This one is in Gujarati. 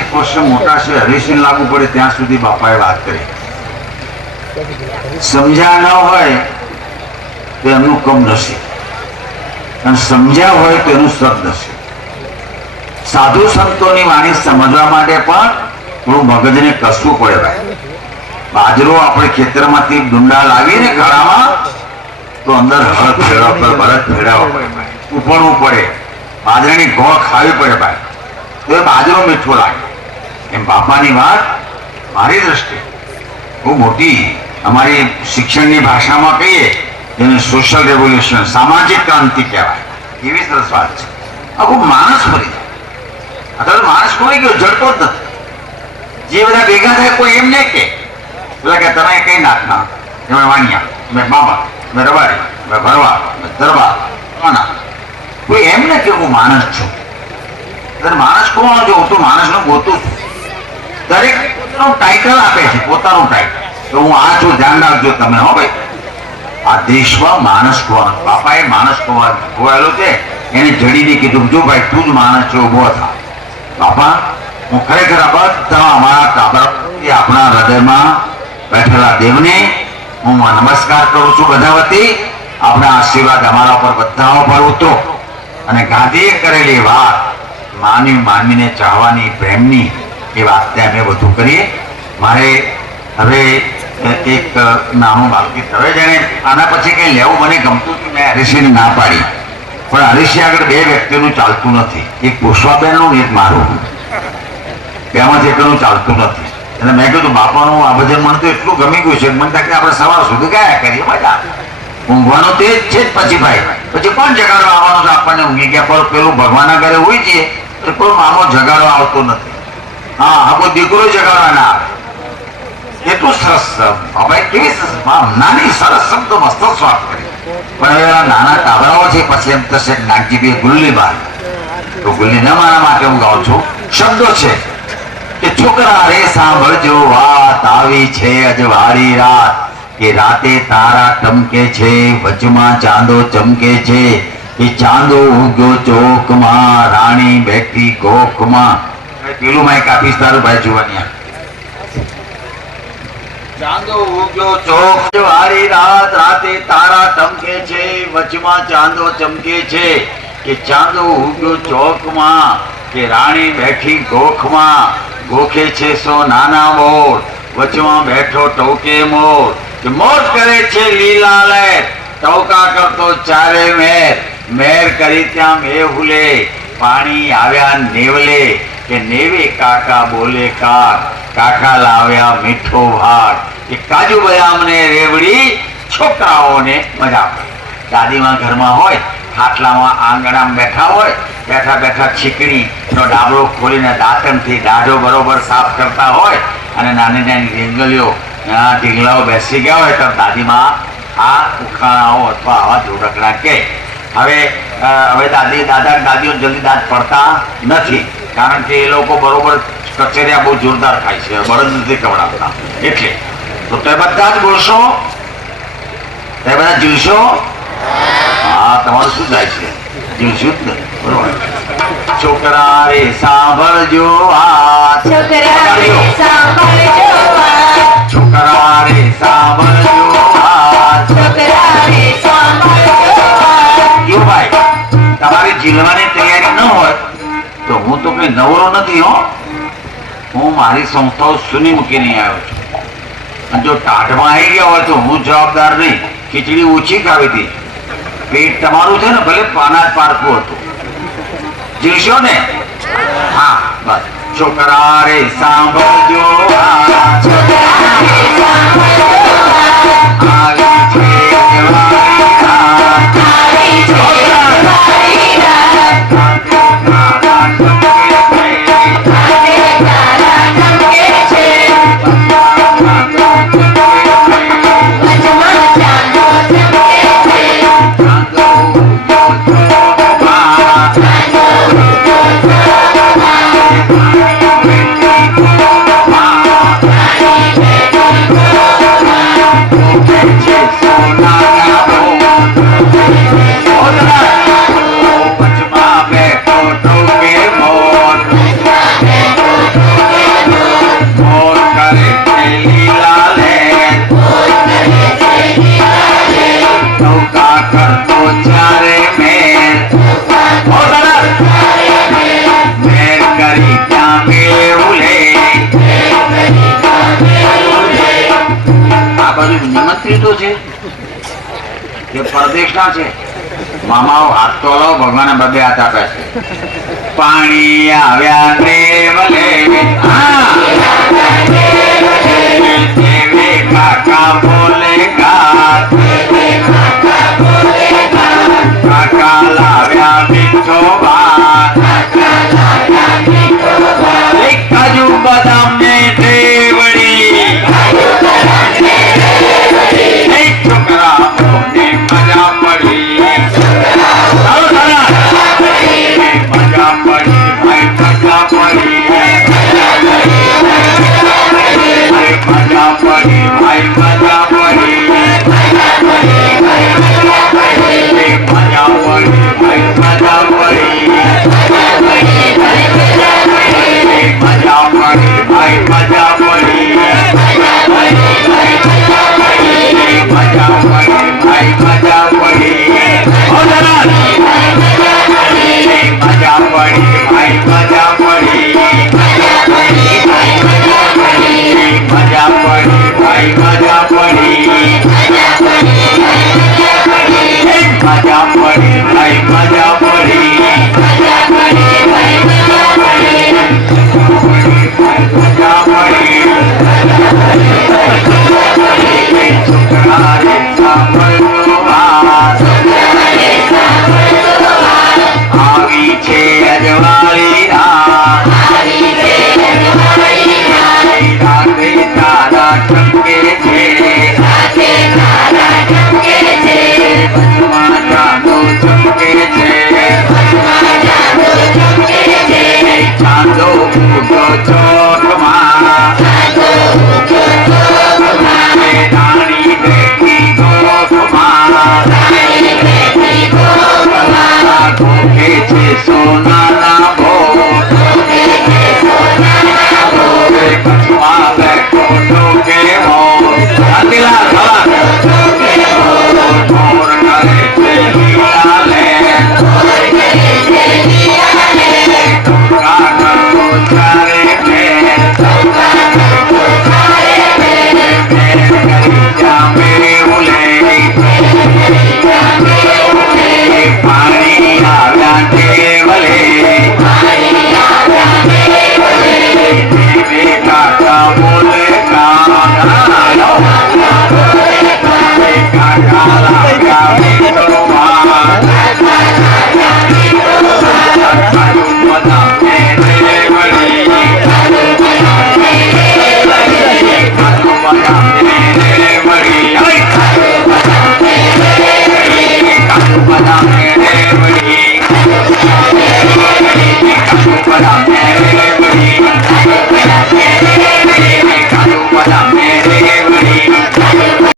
વર્ષ મોટા છે, હરીશને લાગુ પડે ત્યાં સુધી બાપાએ વાત કરી. સમજ્યા ન હોય તો એમનું કમ નસીબ, અને સમજ્યા હોય તો એનું સદ નસીબ. સાધુ સંતોની વાણી સમજવા માટે પણ થોડું મગજને કસવું પડે ભાઈ. બાજરો આપણે ખેતરમાંથી ડુંડા લાવીને ખાડામાં તો અંદર હળદ ફેરવવા પડે, બળદ ફેરવવા પડે, ઉપડવું પડે, બાજરાની ગોળ ખાવી પડે ભાઈ, તો એ બાજરો મીઠો લાગે. એમ બાપાની વાત મારી દ્રષ્ટિએ બહુ મોટી, અમારી શિક્ષણની ભાષામાં કહીએ જેને સોશિયલ રેવોલ્યુશન, સામાજિક ક્રાંતિ કહેવાય, એવી સરસ વાત છે. આખું માણસ મરી જાય. અત્યારે માણસ કોઈ ગયો જડતો જ નથી. જે બધા ભેગા થાય કોઈ એમ નહીં કે પેલા કે તમે કઈ નાખના, તમે વાણિયા, તમે બાબા, તમે રબારી, તમે ભરવા, તમે દરબાર, કોઈ એમ ને કે હું માણસ છું. માણસ કોણ જો હું તો માણસનો ગોતું છું. દરેક પોતાનું ટાઇટલ આપે છે, પોતાનું ટાઇટલ તો હું આ છું, ધ્યાન રાખજો તમે. હો ભાઈ, આ દેશમાં માણસ કોણ, બાપાએ માણસ ખોવાયેલો છે, એને જડીને કીધું જો ભાઈ તું જ માણસ છે, ઉભો થા. બાપા હું ખરેખર આ બધા અમારા તાબરાથી આપણા હૃદયમાં બેઠેલા દેવને હું નમસ્કાર કરું છું. બધા વતી આપણા આશીર્વાદ અમારા ઉપર બધા ઉપર ઉતરો. અને ગાંધીએ કરેલી વાત માનવીને ચાહવાની, પ્રેમની, એ વાતને અમે વધુ કરીએ. મારે હવે એક નાનું બાકી હવે જેને આના પછી કંઈ લેવું મને ગમતું હતું, મેં હરીશીને ના પાડી, પણ હરીશી આગળ બે વ્યક્તિનું ચાલતું નથી, એક પુષ્પાબેનનું ને એક મારું. બેમાંથી એકનું ચાલતું નથી. એટલે મેં કીધું બાપાનું આ ભજન મને તો એટલું ગમી ગયું છે, મને કે આપણે સવાર સુધી ગાયા કરીએ, મજા ઊંઘવાનું તે જ છે. પછી ભાઈ પછી કોણ જગાડો આવવાનું છે આપણને? ઊંઘી ગયા પર પેલું ભગવાનના ઘરે હોય છે તો કોઈ મામો જગાડો આવતો નથી. હા હા, કોઈ દીકરો જગાડવા ના આવે. એટલું સરસ ભાઈ, કેવી સરસ નાની સરસ શબ્દો મસ્ત સ્વાદ કરી. પણ હવે નાના કાબરાઓ છે, પછી એમ થશે નાગજીભાઈ ગુલ્લી બાર, તો ગુલ્લી ન મારા માટે હું ગાઉં છું. શબ્દો છે કે છોકરા રે સાંભળજો વાત, આવી છે અજવાળી રાત, કે રાતે તારા ટમકે છે, વચમાં ચાંદો ચમકે છે, કે ચાંદો ઉગ્યો ચોકમાં, રાણી બેઠી ગોખમાં. પેલું માઇક આપીશ તારું ભાઈ જુવાનિયા. ચાંદો ઉગ્યો ચોક, અજવાળી રાત, રાતે તારા ટમકે છે, વચમાં ચાંદો ચમકે છે, કે ચાંદો ઉગ્યો ચોકમાં, કે રાણી બેઠી ગોખમાં, ગોખે છે સો નાના મોર, વચમાં બેઠો ટોકે મોર, કે મોજ કરે છે લીલા લહેર, ટોકા કરતો ચારે મેર, મેર કરી ત્યાં મેહુલે, પાણી આવ્યા નેવલે, કે નેવે કાકા બોલે કાર, કાકા લાવ્યા મીઠો ભાત, કે કાજુ બદામને રેવડી, છોકરાઓને મજા પડે. દાદીમાં ઘરમાં હોય, ખાટલામાં આંગણામાં બેઠા હોય, બેઠા બેઠા છીકણી નો ડાબલો ખોલીને દાંતણથી દાઢો બરોબર સાફ કરતા હોય, અને નાની નાની ઢીંગલીઓ ઢીંગલાઓ બેસી ગયા હોય તો દાદીમાં આ ઉખાણાઓ અથવા આવા જોડકડા કે. હવે દાદીઓ જલ્દી દાંત પડતા નથી, કારણ કે એ લોકો બરોબર કચેરિયા બહુ જોરદાર ખાય છે, બળદ નથી કવડાવતા. એટલે તો તે બધા જ બોલશો, તે બધા જીવશો. હા, તમારું શું થાય છે? જીવશું જ ને, બરોબર. છોકરા રે સાંભળજો વાત, છોકરા રે સાંભળજો વાત, છોકરા રે સાંભળજો વાત, છોકરા રે સાંભળજો વાત. જો ભાઈ તમારી જીલવાની તૈયારી ન હોય તો હું તો કઈ નવરો નથી. હું મારી સંસ્થાઓ સુની મૂકીને આવ્યો છું. અને જો ટાઢમાં આવી ગયા હોય તો હું જવાબદાર નહીં. ખીચડી ઓછી ખાવી હતી, પેટ તમારું છે ને, ભલે અનાજ પારખું હતું, જીવશો ને. હા બસ. છોકરા રે સાંભળજો, છોકરા રે સાંભળજો, આવી છે અજવાળી રાત, આવી છે અજવાળી રાત, તારા ટમકે છે, તારા ટમકે છે, વચમાં ચાંદો ચમકે છે, ચાંદો ઉગ્યો ચોકમાં, ચાંદો ઉગ્યો ચોકમાં, રાણી બેઠી ગોખમાં, રાણી બેઠી ગોખમાં. આ બાજુ નિમંત્રિતો છે જે પરદેશના છે. મામાઓ હાથ તો લો, ભગવાને બબે હાથ આપે છે. પાણી આવ્યા પ્રેમ લેવે, કાકા બોલે